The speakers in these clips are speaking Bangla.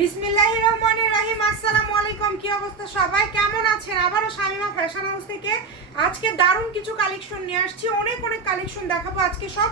বিসমিল্লাহ রহমান রাহিম, আসসালামু আলাইকুম, কি অবস্থা সবাই? কেমন আছেন? আবারও শামিমা ফ্যাশন হাউস থেকে আজকে দারুণ কিছু কালেকশন নিয়ে আসছি। অনেক অনেক কালেকশন দেখাবো। আজকে সব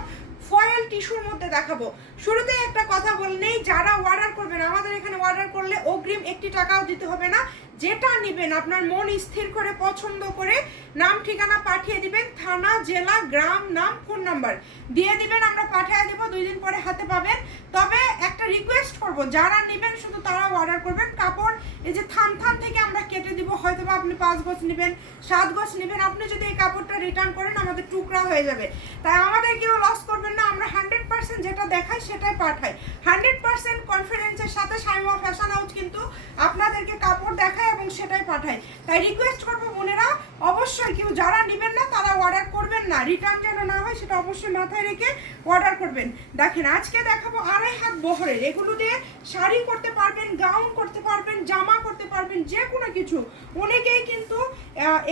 ফয়েল টিস্যুর মধ্যে দেখাবো। শুরুতে একটা কথা বললেই যারা অর্ডার করবেন, আমাদের এখানে অর্ডার করলে অগ্রিম একটি টাকাও দিতে হবে না। যেটা নেবেন, আপনার মন স্থির করে, পছন্দ করে, নাম, ঠিকানা পাঠিয়ে দিবেন। থানা, জেলা, গ্রাম, নাম, ফোন নাম্বার দিয়ে দিবেন। আমরা পাঠিয়ে দেবো, দুই দিন পরে হাতে পাবেন। তবে একটা রিকোয়েস্ট করব। যারা নেবেন শুধু তারা অর্ডার করবেন। কাপড়, এই যে থান থান থেকে আমরা কেটে দিব। হয়তো বা আপনি পাঁচ গজ নেবেন, সাত গজ নেবেন। আপনি যদি এই কাপড়টা রিটার্ন করেন, আমাদের টুকরা হয়ে যাবে। তাই আমাদের কেউ লস করবেন না। আমরা হান্ড্রেড পার্সেন্ট যেটা দেখাই, সেটাই পাঠাই। হান্ড্রেড পার্সেন্ট কনফিডেন্সের সাথে সাইমা ফ্যাশন কিন্তু আপনাদেরকে কাপড় দেখায় এবং সেটাই পাঠায়। তাই রিকোয়েস্ট করব বোনেরা, অবশ্যই কেউ যারা নেবেন না, তারা অর্ডার করবেন না। রিটার্ন যেন না হয়, সেটা অবশ্যই মাথায় রেখে অর্ডার করবেন। দেখেন, আজকে দেখাবো আড়াই হাত বহরের। এগুলো দিয়ে শাড়ি করতে পারবেন গাউন করতে পারবেন, জামা করতে পারবেন, যে কোনো কিছু। অনেকেই কিন্তু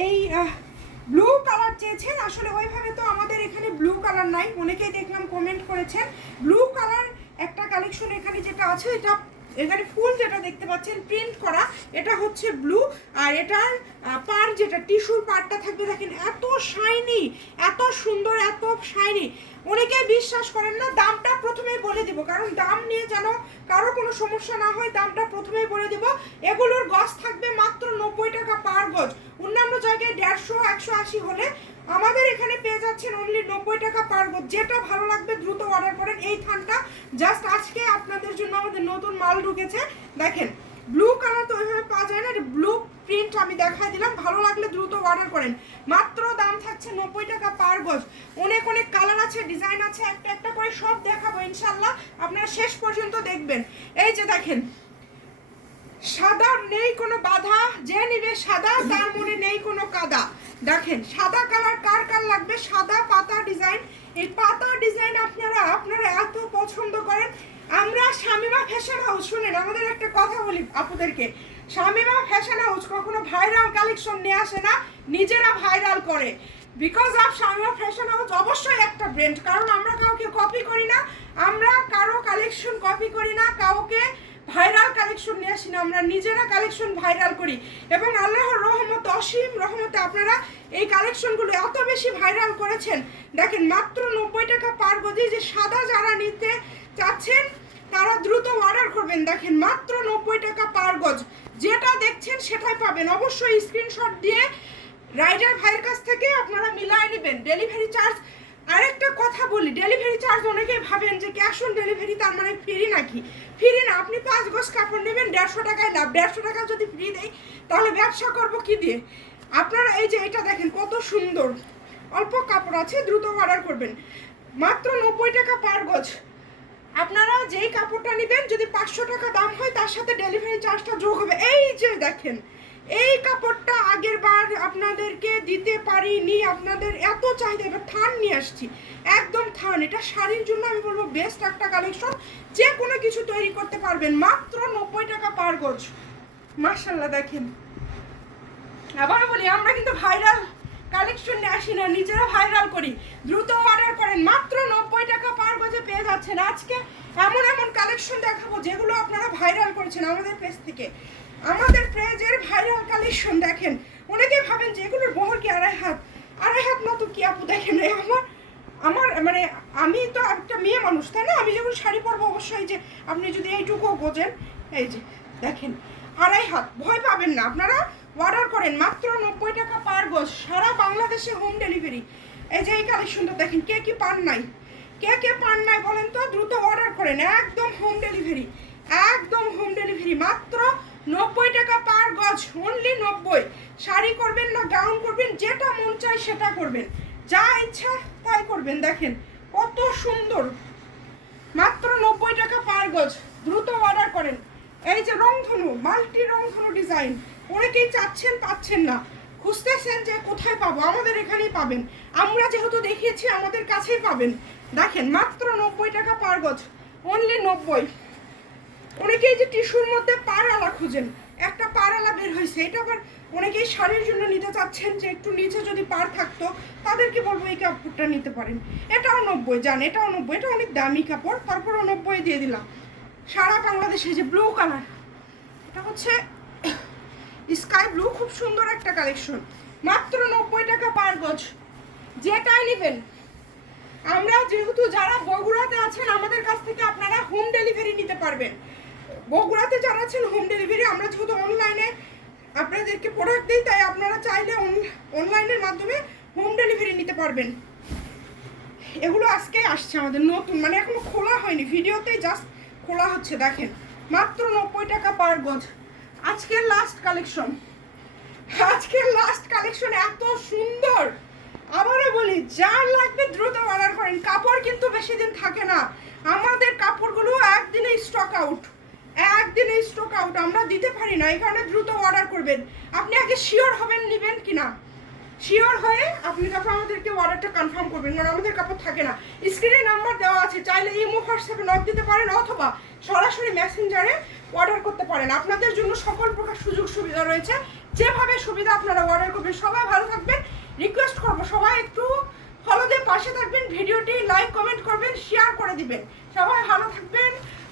এই ব্লু কালার চেয়েছেন। আসলে ওইভাবে তো আমাদের এখানে ব্লু কালার নাই। অনেকেই দেখলাম কমেন্ট করেছেন ব্লু কালার একটা কালেকশন এখানে যেটা আছে এটা এখানে ফুল যেটা দেখতে পাচ্ছেন প্রিন্ট করা, এটা হচ্ছে ব্লু আর এটার পার যেটা টিস্যুর পারটা থাকবে, দেখেন এত শাইনি এত সুন্দর, এত শাইনি অনেকেই বিশ্বাস করেন না, দামটা প্রথমেই বলে দেবো, কারণ দাম নিয়ে যেন কারও কোনো সমস্যা না হয়, দামটা প্রথমেই বলে দেবো। এগুলোর গজ থাকবে মাত্র নব্বই টাকা পার গজ। অন্যান্য জায়গায় দেড়শো, একশো আশি হলে আমাদের যাচ্ছেন অনলি নব্বই টাকা পার যেটা ভালো লাগবে দ্রুত অর্ডার করেন। এই থানটা জাস্ট আজকে আপনাদের জন্য আমাদের নতুন মাল ঢুকেছে। দেখেন ব্লু কালার তো ওইভাবে পাওয়া যায় না ব্লু প্রিন্ট আমি দেখাই দিলাম। ভালো লাগলে দ্রুত অর্ডার করেন। মাত্র দাম থাকছে নব্বই টাকা পার গজ অনেক অনেক কালার আছে ডিজাইন আছে, একটা একটা করে সব দেখাবো ইনশাল্লাহ আপনারা শেষ পর্যন্ত দেখবেন। এই যে দেখেন, সাদা নেই কোনো বাধা, যে নিবে সাদা, তার মনে নেই কোনো কাদা। দেখেন, সাদা কালার কার কার লাগবে? সাদা পাতা ডিজাইন। এই পাতা ডিজাইন আপনারা আপনারা এত পছন্দ করেন। আমরা শামিমা ফ্যাশন হাউস, শুনেন, আমাদের একটা কথা বলি আপুদেরকে শামিমা ফ্যাশন হাউস কখনো ভাইরাল কালেকশন নিয়ে আসে না, নিজেরা ভাইরাল করে। Because of Shamima Fashion House, অবশ্যই একটা ব্র্যান্ড কারণ আমরা কাউকে কপি করি না, আমরা কারও কালেকশন কপি করি না, কাউকে ভাইরাল কালেকশন নিয়ে আসি না, আমরা নিজেরা কালেকশন ভাইরাল করি। এবং আল্লাহর রহমত, অসীম রহমতে আপনারা এই কালেকশনগুলো এত বেশি ভাইরাল করেছেন। দেখেন, মাত্র নব্বই টাকা পার গজি যে সাদা যারা নিতে চাচ্ছেন, তারা দ্রুত অর্ডার করবেন। দেখেন, মাত্র নব্বই টাকা পার গজ। যেটা দেখছেন, সেটাই পাবেন। অবশ্যই স্ক্রিনশট দিয়ে রাইডার ভাইয়ের কাছ থেকে আপনারা মিলায় নেবেন। ডেলিভারি চার্জ আরেকটা কথা বলি ডেলিভারি অনেকেই ভাবেন যে ক্যাশ অন ডেলিভারি তার মানে ফ্রি নাকি? ফ্রি না, আপনি পাঁচ গজ কাপড় নেবেন, দেড়শো টাকায় লাভ। দেড়শো টাকা যদি ফ্রি দেয় তাহলে ব্যবসা করব কি দিয়ে? আপনারা এই যে এটা দেখেন, কত সুন্দর। অল্প কাপড় আছে, দ্রুত অর্ডার করবেন। মাত্র নব্বই টাকা পার গজ। আপনারা যেই কাপড়টা নেবেন, যদি পাঁচশো টাকা দাম হয়, তার সাথে ডেলিভারি চার্জটা যোগ হবে। এই যে দেখেন, এই কাপড়টা আগের বার আপনাদেরকে দিতে পারিনি, আপনাদের এত চাহিদা, এবার থান নিয়ে আসছি। একদম থান, এটা শাড়ির জন্য আমি বলব বেস্ট একটা কালেকশন যে কোনো কিছু তৈরি করতে পারবেন, মাত্র নব্বই টাকা পার গজ। মার্শাল্লাহ দেখেন। আবার বলি, আমরা কিন্তু ভাইরাল কালেকশন নিয়ে আসি না, নিজেরা ভাইরাল করি। দ্রুত অর্ডার করেন, মাত্র নব্বই টাকা পার গজে পেয়ে যাচ্ছেন। আজকে এমন এমন কালেকশন দেখাবো, যেগুলো আপনারা ভাইরাল করেছেন আমাদের পেজ থেকে। আমাদের পেজের ভাইরাল কালেকশন দেখেন। অনেকে ভাবেন যে এগুলোর বহর কি আড়াই হাত? আড়াই হাত না তো কি আপু দেখেন? আমার আমার মানে আমি তো একটা মেয়ে মানুষ, তাই না? আমি যখন শাড়ি পরবো অবশ্যই যে আপনি যদি এইটুকু বোঝেন এই যে দেখেন, আড়াই হাত, ভয় পাবেন না। আপনারা অর্ডার করেন মাত্র নব্বই টাকা পার গোস সারা বাংলাদেশে হোম ডেলিভারি এই যে এই কালেকশনটা দেখেন, কে কি পান নাই? কে কে পান নাই বলেন তো? দ্রুত অর্ডার করেন, একদম হোম ডেলিভারি একদম হোম ডেলিভারি মাত্র নব্বই টাকা পার গজ অনলি নব্বই। শাড়ি করবেন না গাউন করবেন, যেটা মন চায় সেটা করবেন। যা ইচ্ছা তাই করবেন, দেখেন, কত সুন্দর। মাত্র নব্বই টাকা পার গজ, দ্রুত অর্ডার করেন। এই যে রংধনু, মাল্টি রংধনু ডিজাইন অনেকেই চাচ্ছেন, পাচ্ছেন না। খুঁজতেছেন যে কোথায় পাবো, আমাদের এখানেই পাবেন। আমরা যেহেতু দেখিয়েছি, আমাদের কাছেই পাবেন। দেখেন, মাত্র নব্বই টাকা পার গজ অনলি নব্বই। অনেকেই যে টিস্যুর মধ্যে পার আলা খুঁজেন। একটা পার আলা বের হয়েছে, এটা আবার অনেকেই শাড়ির জন্য নিতে চাচ্ছেন যে একটু নিচে যদি পার থাকতো তাদেরকে বলব, এই কাপড়টা নিতে পারেন। এটাও নব্বই, জান, এটাও নব্বই, এটা অনেক দামি কাপড়, তারপরও নব্বই দিয়ে দিলাম। সারা বাংলাদেশে যে ব্লু কালার এটা হচ্ছে স্কাই ব্লু খুব সুন্দর একটা কালেকশন মাত্র নব্বই টাকা পার গজ। যেটাই নেবেন, আমরা যেহেতু যারা বগুড়াতে আছেন, আমাদের কাছ থেকে আপনারা হোম ডেলিভারি নিতে পারবেন। বগুড়াতে যারা আছেন হোম ডেলিভারি আমরা যেহেতু অনলাইনে আপনাদেরকে প্রোডাক্ট দিই, তাই আপনারা চাইলে অনলাইনের মাধ্যমে হোম ডেলিভারি নিতে পারবেন। এগুলো আজকে আসছে আমাদের, নতুন মানে এখনও খোলা হয়নি, ভিডিওতেই জাস্ট খোলা হচ্ছে, দেখেন। মাত্র নব্বই টাকা পার গজ। আজকের লাস্ট কালেকশন আজকের লাস্ট কালেকশন এত সুন্দর। আবারও বলি, যার লাগবে দ্রুত অর্ডার করেন। কাপড় কিন্তু বেশি দিন থাকে না। আমাদের কাপড়গুলো একদিনে স্টক আউট একদিনে স্টক আউট আমরা দিতে পারি না, এই কারণে দ্রুত অর্ডার করবেন। আপনি আগে শিওর হবেন, নেবেন কি না? শিওর হয়ে আপনি তারপর আমাদেরকে অর্ডারটা কনফার্ম করবেন, কারণ আমাদের কাপড় থাকে না। স্ক্রিনে নাম্বার দেওয়া আছে, চাইলে ইমো হোয়াটসঅ্যাপে নক দিতে পারেন, অথবা সরাসরি মেসেঞ্জারে অর্ডার করতে পারেন। আপনাদের জন্য সকল প্রকার সুযোগ সুবিধা রয়েছে। যেভাবে সুবিধা আপনারা অর্ডার করবেন, সবাই ভালো থাকবেন। রিকোয়েস্ট করব, সবাই একটু ফলো দিয়ে পাশে থাকবেন, ভিডিওটি লাইক কমেন্ট করবেন শেয়ার করে দিবেন। সবাই ভালো থাকবেন।